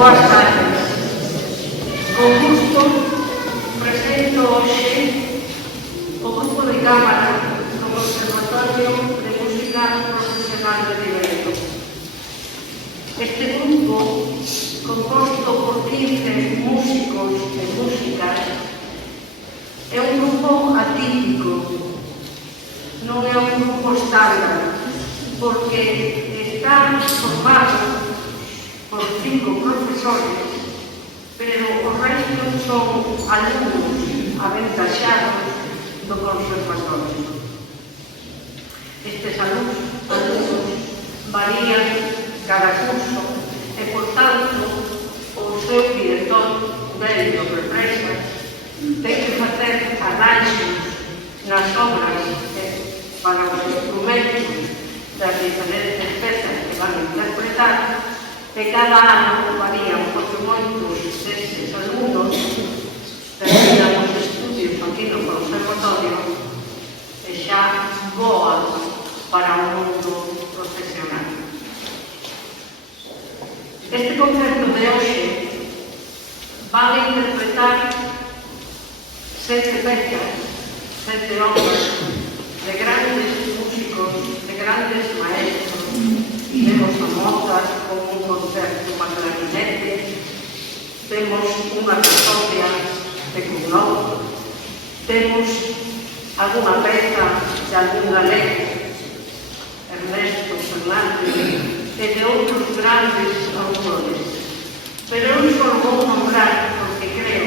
Boas tardes. Con gusto presento hoxe o grupo de cámara do Conservatorio de Música Profesional de Ribeiro. Este grupo, composto por 15 músicos e músicas, é un grupo atípico, non é un grupo estándar, porque está formado por 5 profesores, pero o resto son alumnos aventaxados do Conservatorio. Estes alumnos varían cada curso e, por tanto, o seu director, Delio Represa, ten que facer análisis nas obras para os instrumentos das diferentes pezas que van a interpretar, e cada ano varían, porque moitos destes alumnos terminan os estudios aquí no Conservatorio e xa voan para o mundo profesional. Este concerto de hoxe van a interpretar 7 pezas, 7 obras de grandes músicos, de grandes maestros. Temos a Mozart con un concerto para clarinete, temos unha rapsodia de Gounod, temos alguna peza de algún galego, Ernesto Fernández, e de outros grandes autores. Pero eu só vou nombrar porque creo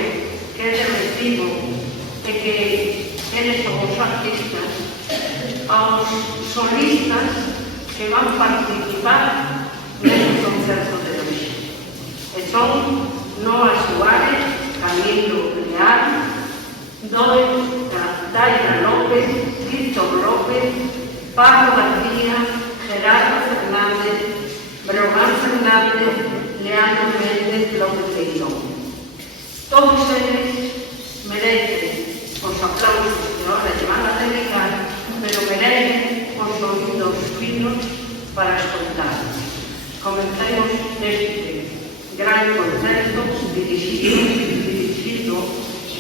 que é de recibo e que eles son os artistas, aos solistas que van participar neste concerto de hoxe. E son Noa Suárez, Camilo Leal, Daira López, Víctor López, Pablo García, Gerardo Fernández, Brogan Fernández, Leandro Méndez López Leitón. Todos eles merecen os aplausos que ahora lle van a dedicar, pero merecen os oídos finos para escoltar. Comencemos este gran concerto dirixido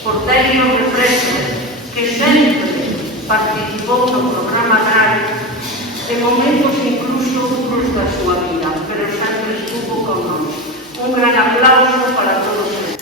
por Delio Represa, que sempre participou no programa agrario, en momentos incluso duros da súa vida, pero sempre estuvo con nós. Un gran aplauso para todos eles.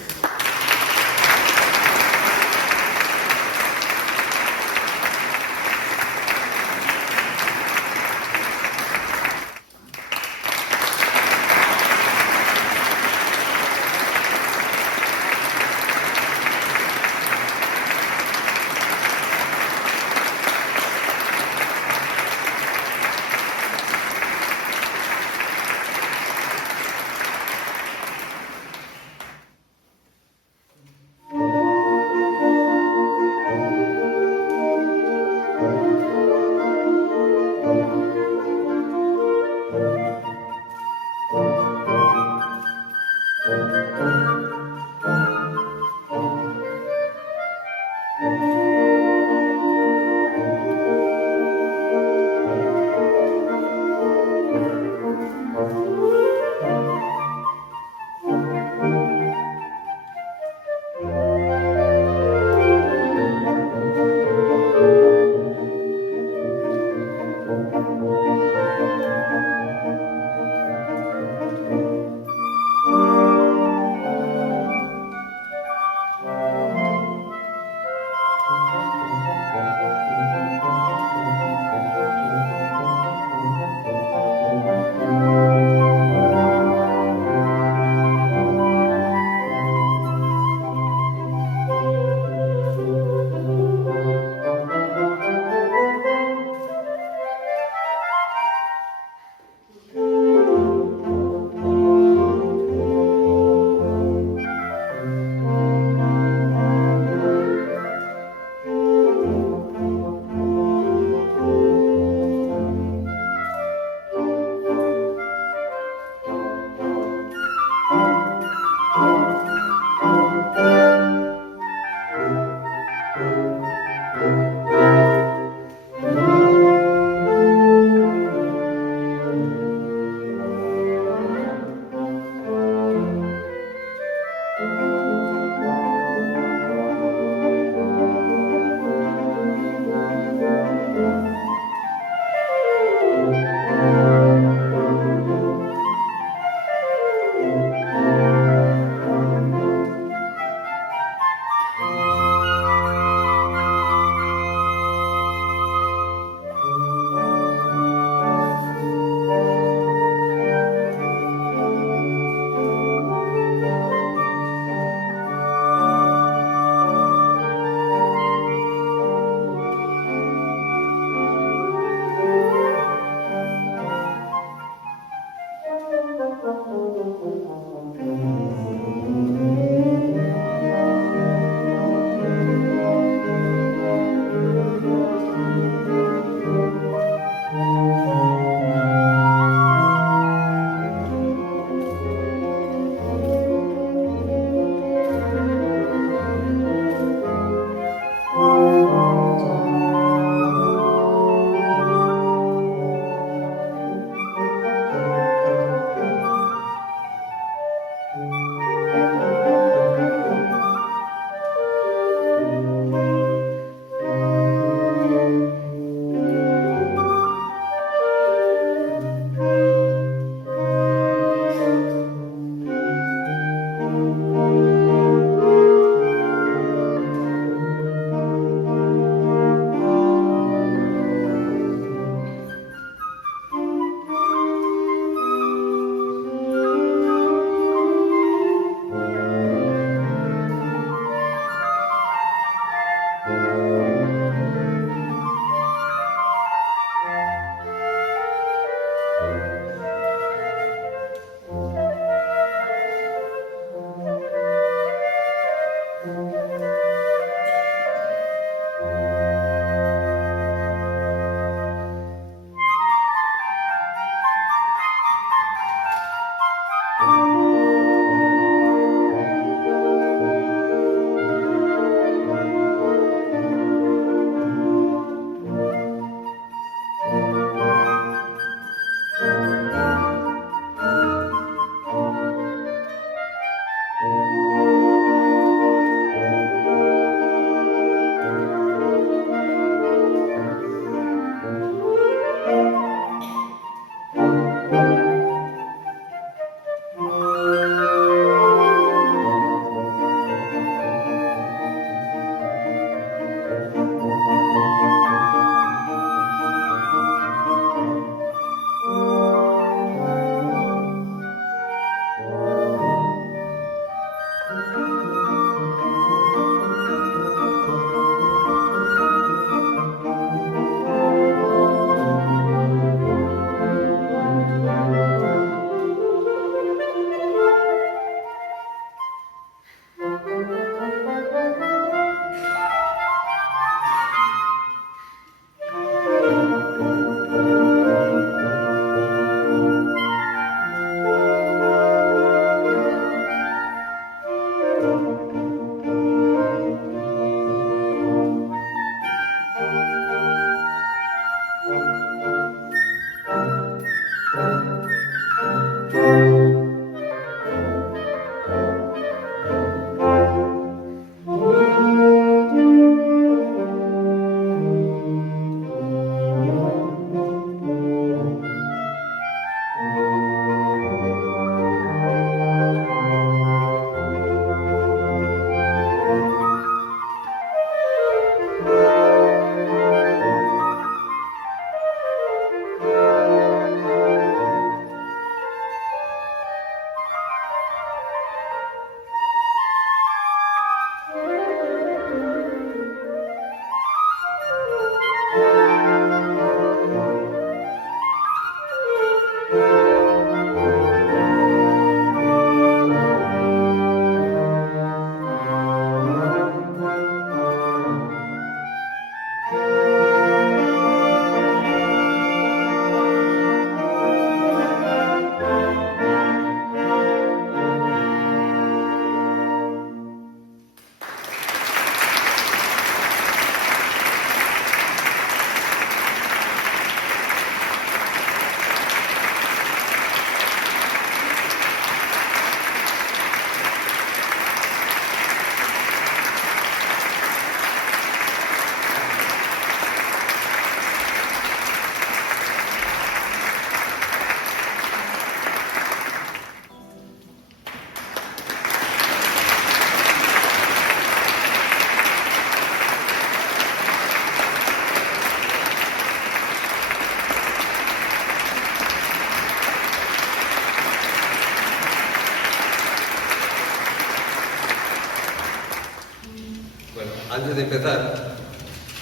de empezar,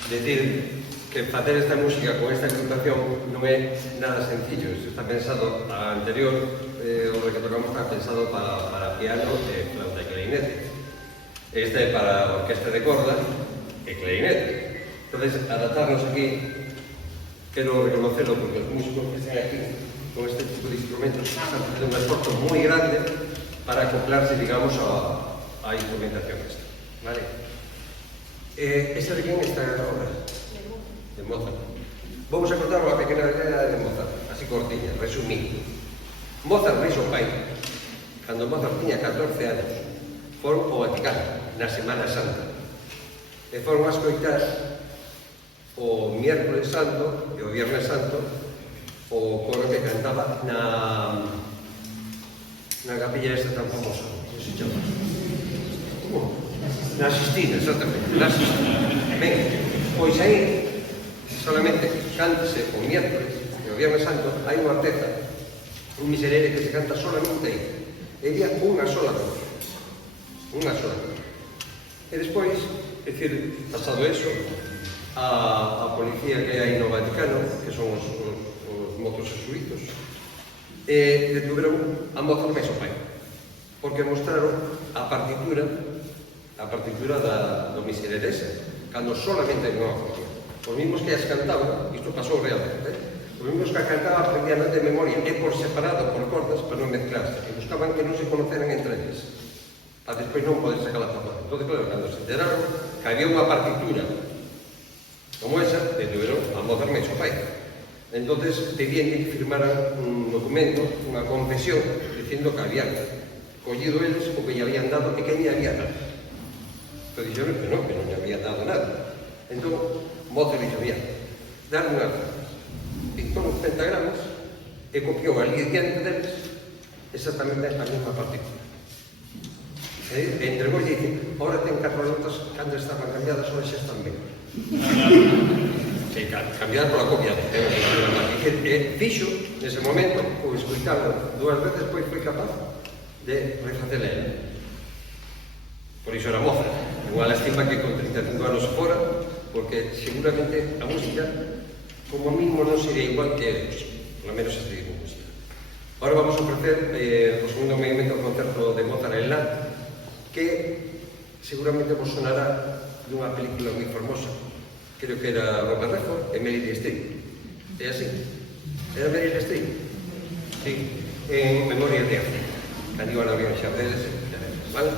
decir que facer esta música con esta agrupación non é nada sencillo. Isto está pensado a anterior, o que tocamos está pensado para piano e flauta e clarinete. Este é para orquestra de corda e clarinete. Entonces, adaptarnos aquí, quero reconocerlo porque os músicos que están aquí con este tipo de instrumentos están facendo un esforzo moi grande para acoplarse, digamos, a instrumentación esta. Vale? Esta de quen está ahora? De Mozart. Vamos a contar unha pequena idea de Mozart, así cortiña, resumindo. Mozart veixo pai, cando Mozart tiña 14 anos, foron ao Vaticano, na Semana Santa. E foron a escoitar o miércoles santo e o viernes santo o coro que cantaba na capilla esta tan famosa, que se chama? Na Sistina, exactamente, na Sistina. Ben, pois aí, solamente cántese o miércoles e o viernes santo, hai unha peza, un miserere que se canta solamente aí. E había unha sola voz. Unha sola voz. E despois, é dicir, pasado eso, a policía que hai no Vaticano, que son os mozos jesuítos, detuveron a Mozart máis o pai, porque mostraron a partitura do miserere ese, cando solamente hai unha voz. Os mismos que as cantaban, isto pasou realmente, os mismos que a cantaban aprendían de memoria e por separado, por cordas, para non mezclarse, e buscaban que non se conoceran entre eles, para despois non poder sacar a foto. Entón, claro, cando se enteraron que había unha partitura como esa, detuveron a Mozart máis o pai. Entón, pedían que firmaran un documento, unha confesión, dicindo que habían collido eles o que lle habían dado e que lle habían dado. Entón, dixeron que non lle habían dado nada. Entón, Mozart dixo, bien, darme unha carta. Pintou uns pentagramas e copiou ali diante deles exactamente a mesma partitura. E entregou e dice, ahora ten 4 notas cando estaban cambiadas, ahora xa están ben. Cambiadas pola copia. E fixo, nese momento, o escoitado 2 veces, pois foi capaz de refacela ela. Por iso era Mozart. Unha lástima que con 35 anos fora, porque seguramente a música, como mínimo, non sería igual que eles, polo menos este tipo de música. Ahora vamos a ofrecer o segundo movimento do concerto de Mozart en La, que seguramente vos sonará dunha película moi famosa, creo que era Robert Redford e Meryl Streep. É así? Era Meryl Streep? Sí, en Memoria de África. Cando iban a avión xa deles, vale?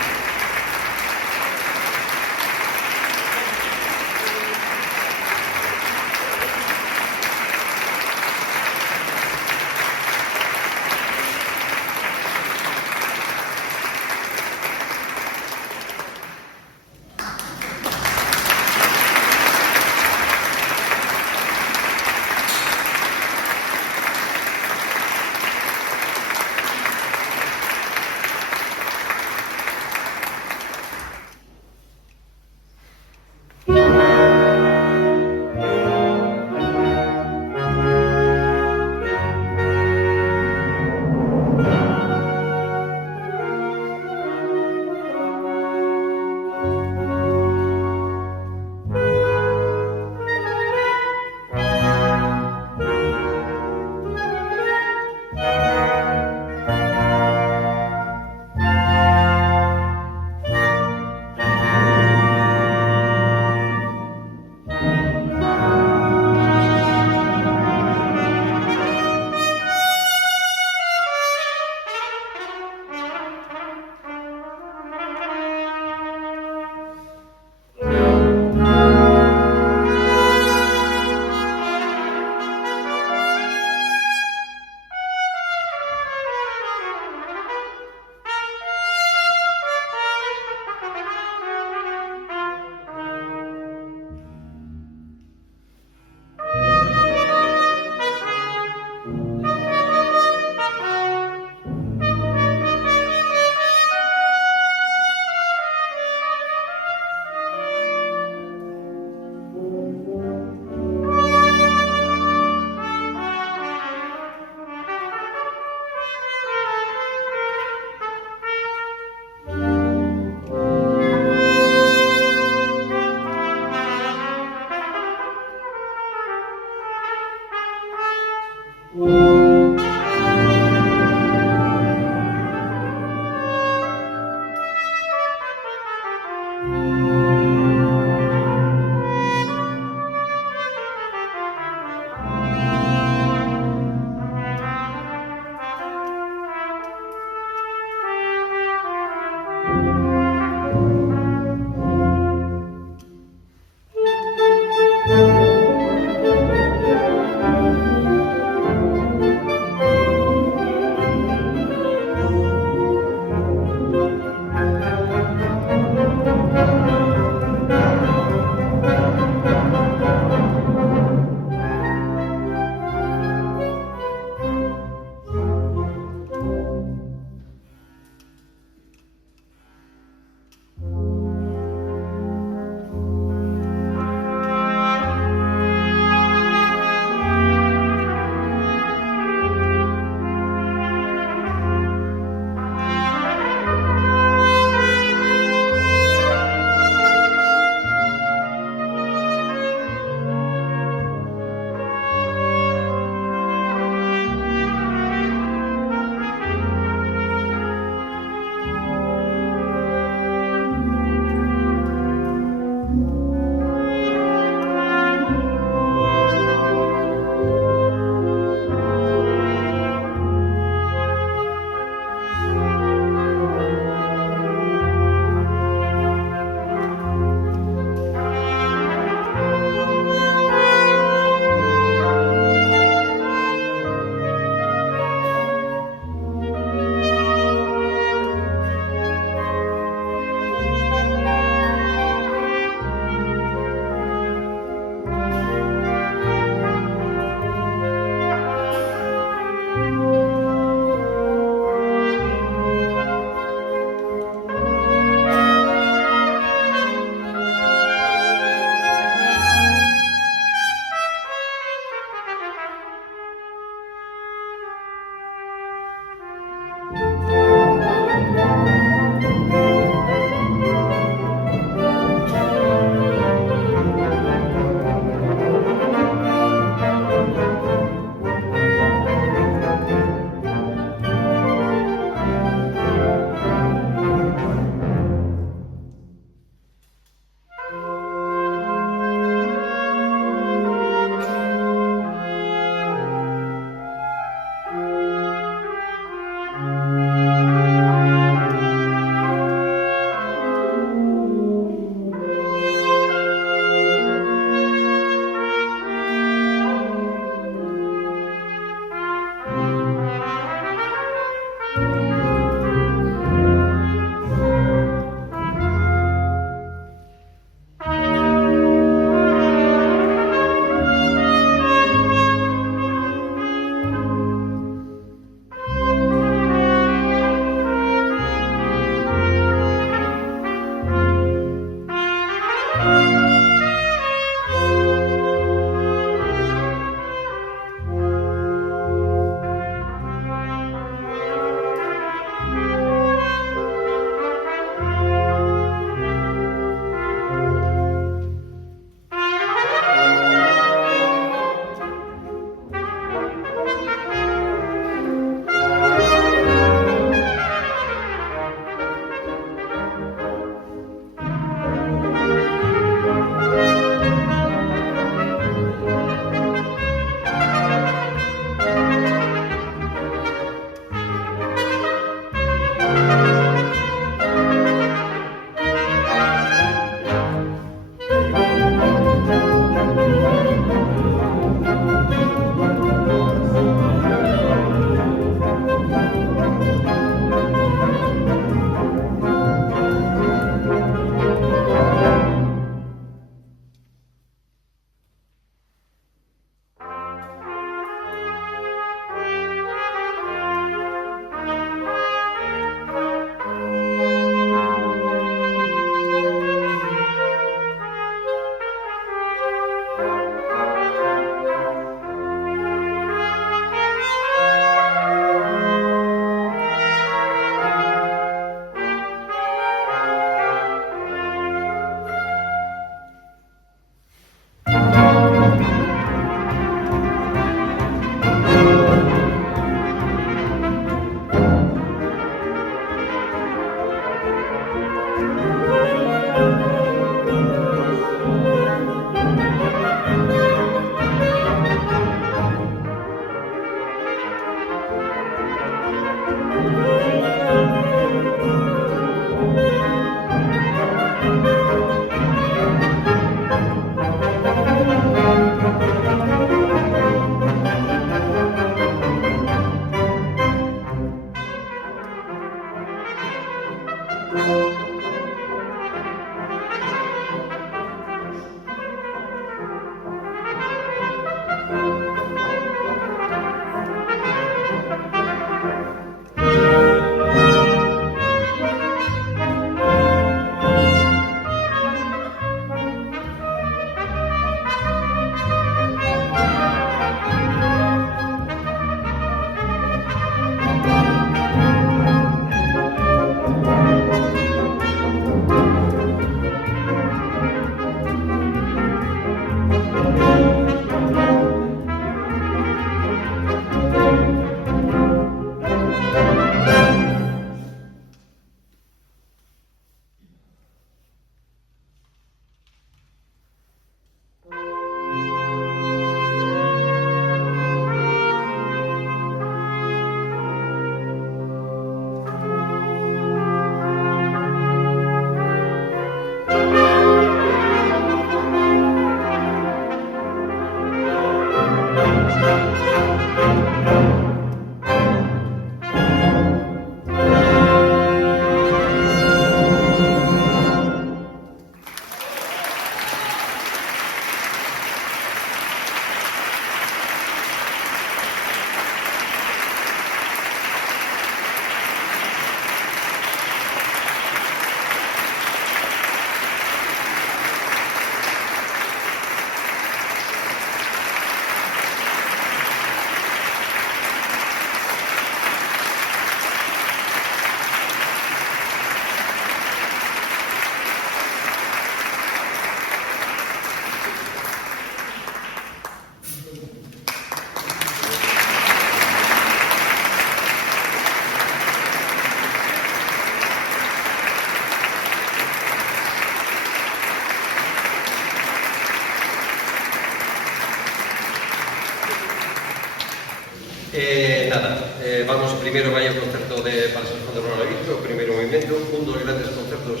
Vamos primeiro vai o concerto para saxofón de Ronald Aguirre, o primeiro movimento, un dos grandes concertos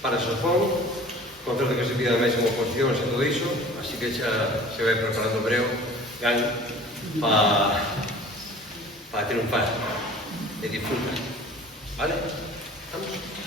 para saxofón, concerto que se pide máis como oposicións e todo iso, así que xa se vai preparando breo, gan, para triunfar e disfrutar. Vale? Vamos?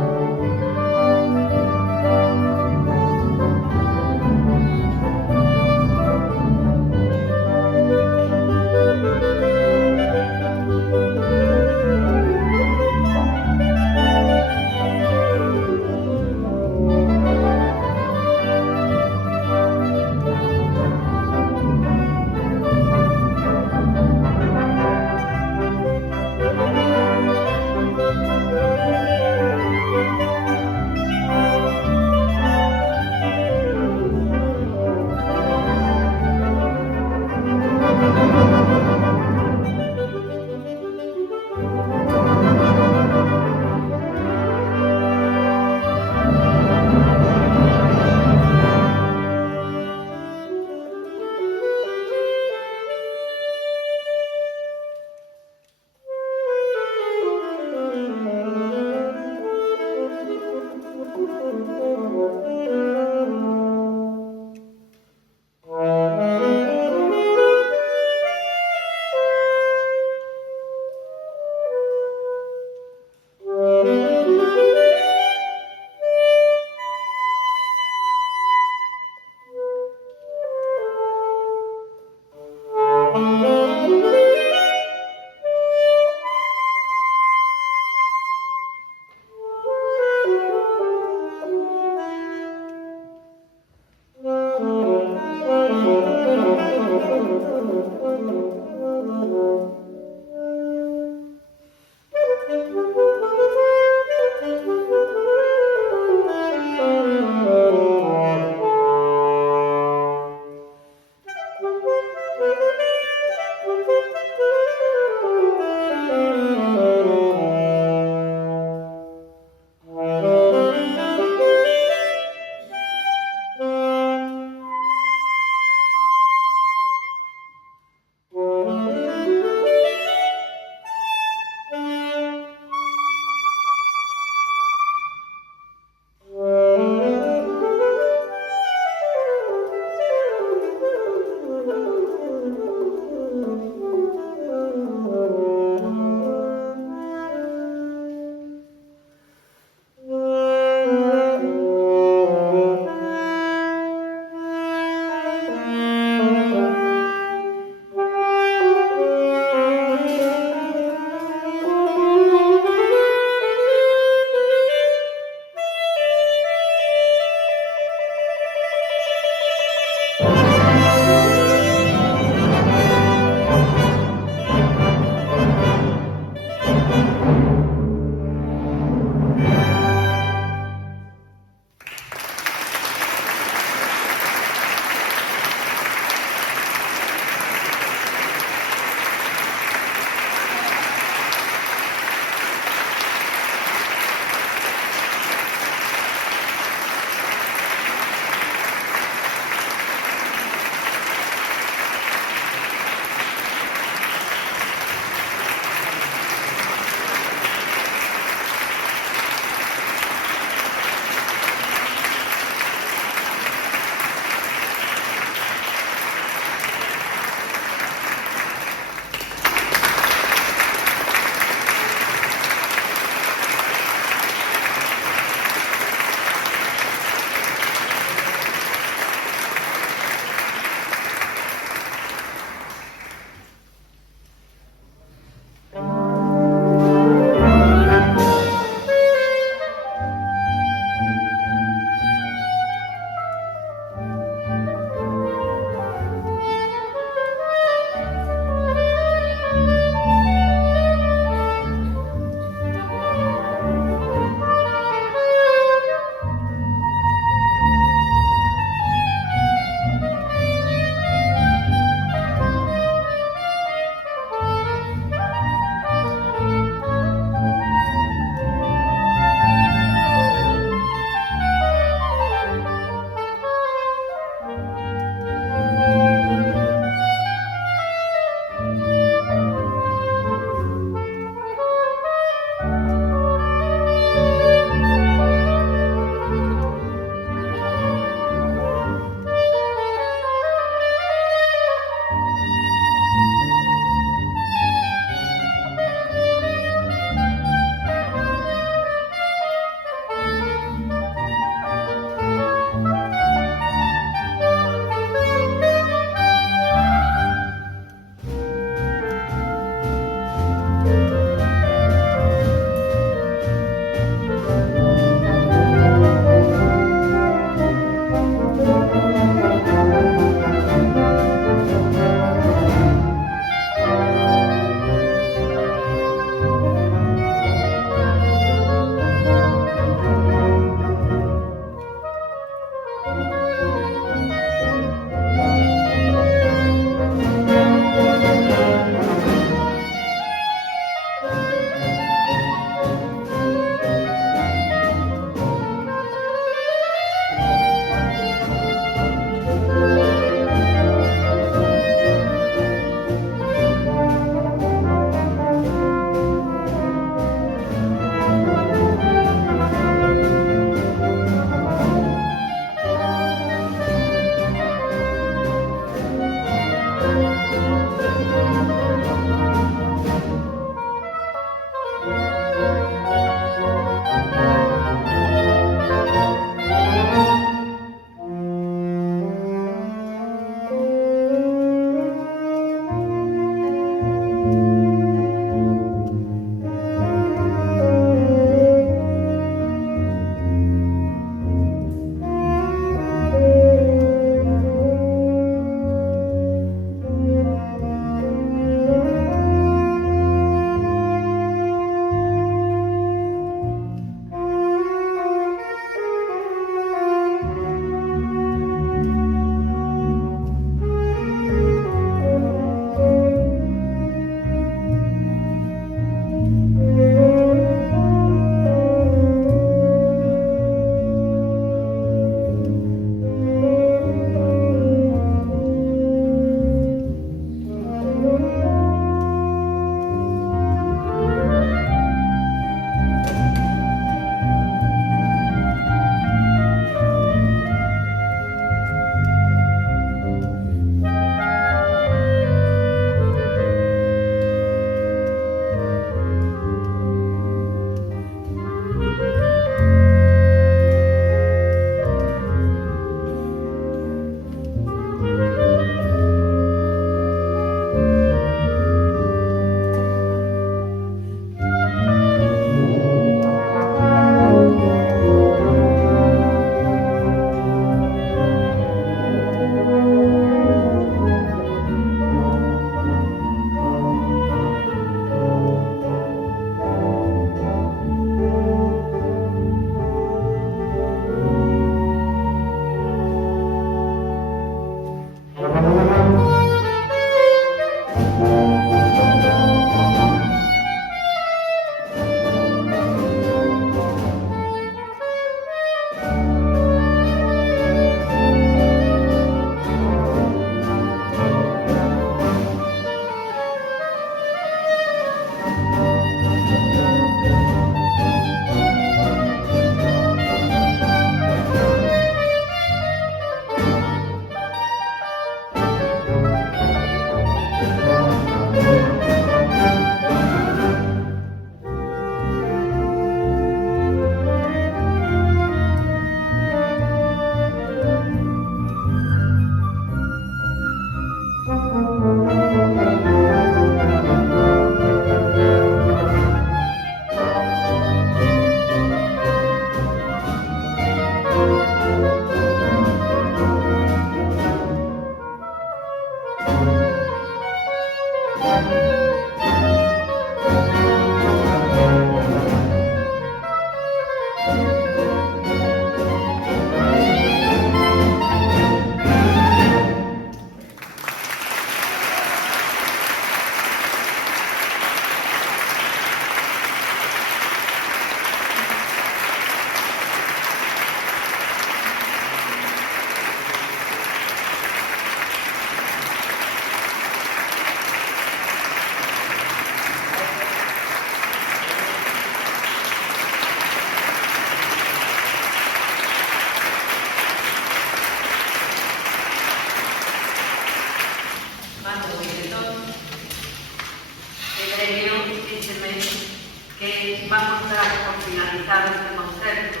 dar por finalizado este concerto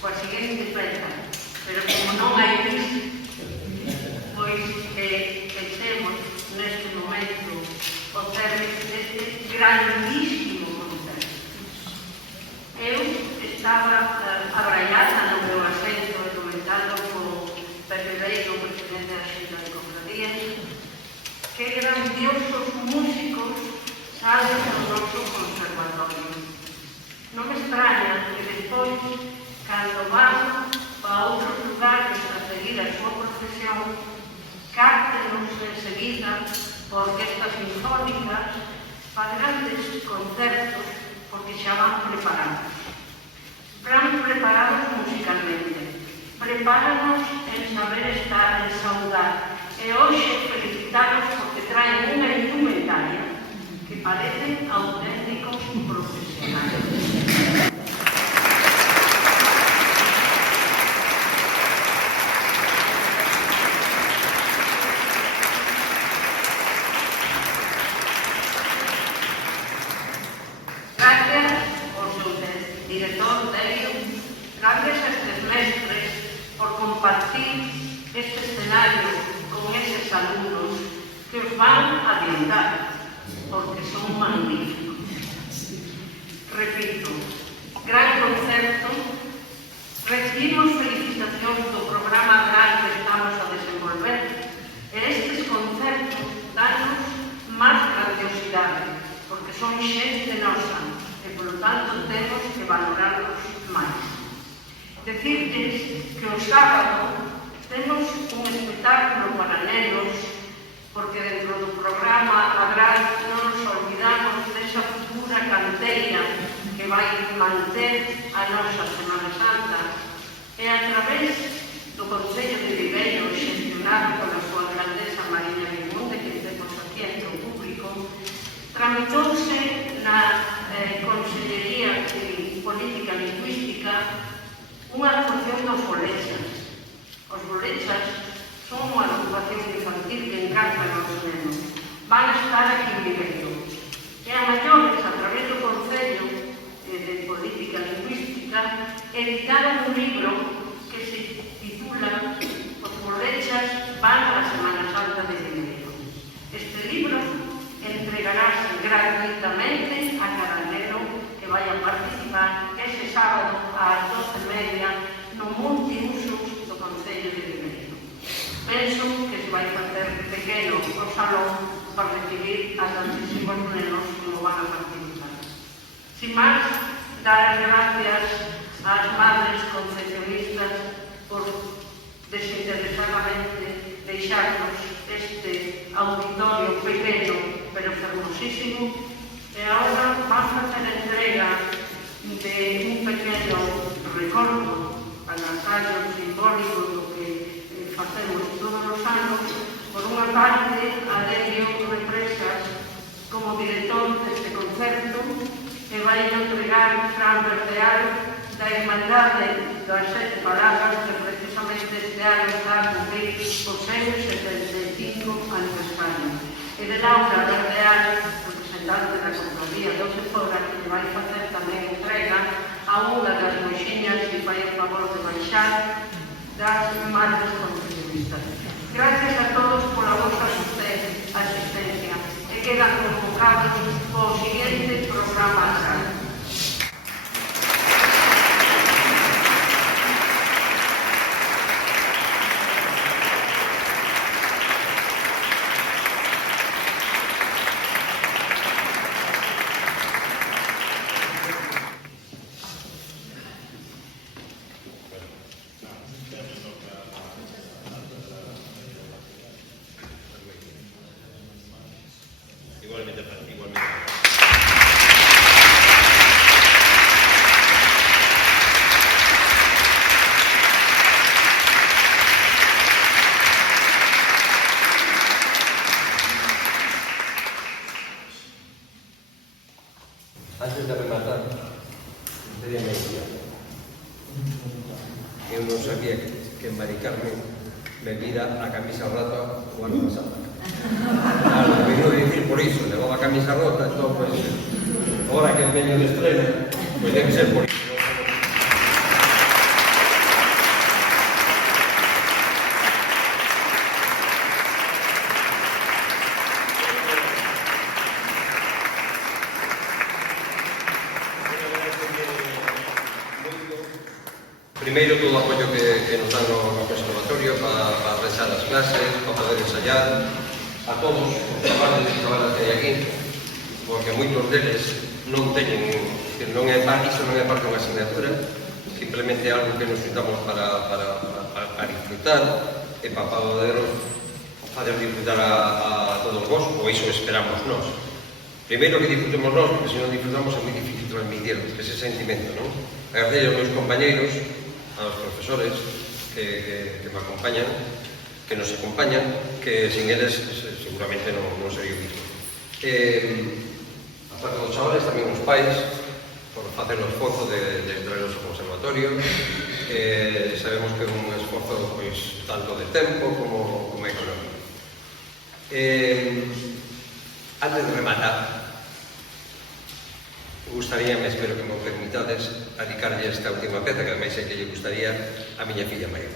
coa seguinte peza, pero como non hai visto, pois pensemos neste momento o término deste grandísimo concerto. Eu estaba abraiada no meu asento e comentando con Pepe Beiro, presidente da Xunta de Cofradías, que grandiosos músicos salen do noso conservatorio. Non me extraña que despois, cando van para outros lugares a seguir a súa profesión, cáptenos enseguida por orquestas sinfónicas para grandes concertos, porque xa van preparados. Van preparados musicalmente, prepáranos en saber estar, en saudar, e hoxe felicitamos porque traen unha indumentaria que parecen auténticos profesionales. Gracias ao seu director, Deio, gracias a estes mestres por compartir este escenario con eses alumnos que os van a adiantar, porque son magníficos. Repito, gran concerto, recibimos felicitacións do programa gran que estamos a desenvolver, e estes concertos danos máis grandiosidade, porque son xente nosa, e, polo tanto, temos que valorarlos máis. Decirles que o sábado temos un espectáculo para nenos, porque dentro do programa habrá, non nos olvidamos desa futura canteira que vai manter a nosa Semana Santa, e a través do Concello de Viveiro, xestionado pola súa grandeza Mariña Vimunde, que temos aquí entre o público, tramitouse na Consellería de Política Lingüística unha actuación dos bolechas. Os bolechas son unha ocupación infantil que encanta aos nenos. Van a estar aquí en Viveiro. E a maiores, a través do Concello de Política Lingüística, editaron un libro que se titula Os bolechas van a Semana Santa de Viveiro. Este libro entregarase gratuitamente a cada neno que vai a participar ese sábado ás 12:30 no multiusos do Concello de Viveiro. Penso que se vai facer pequeno o salón para recibir a tantísimos nenos como van a participar. Sin máis, dar as gracias ás madres concepcionistas por desinteresadamente deixarnos este auditorio pequeno pero fermosísimo, e agora vamos a facer entrega de un pequeno recordo al asallo simbólico do que facemos todos os anos. Por unha parte, a Delio Represas como director deste concerto, e vai entregar Fran Verdeal da Irmandade das Sete Palabras, que precisamente este ano está a cumprir o seu 75 aniversario. E de Laura Verdeal, representante da Cofradía do Sefora, que vai facer tamén entrega a unha das moxiñas que fai o favor de baixar das madres concepcionistas. Gracias a todos pola vosa asistencia, e quedan convocados o siguiente programa anual. Igualmente. Antes de rematar, sería me decía, eu non sabía que en Mari Carmen me vira a camisa rota o ano pasado. Claro, me vino a dicir por iso, levaba a camisa rota, entón, pues, ahora que veño de estrena, Pois debe ser por iso. Primeiro, todo o apoio que nos dan no conservatorio para realizar as clases, para poder ensayar, a todos os chavales e chavalas que hai aquí, porque moitos deles non teñen, non é isto non é parte dunha asignatura, simplemente é algo que nos juntamos para disfrutar e para poder fazer disfrutar a todos vos, ou iso esperamos nós. Primeiro que disfrutemos nós, porque se non disfrutamos é moi difícil transmitir ese sentimento, non? Agradecer aos meus compañeiros, aos profesores que me acompañan, que nos acompañan, que sin eles seguramente non sería o mismo. Aparte dos chavales, tamén os pais, por facer o esforzo de traerlos ao conservatorio. Sabemos que é un esforzo tanto de tempo como económico. Antes de rematar, gustaríame, espero que me permitades, dedicarlle esta última peza, que ademais é que lle gustaría a miña filla maior.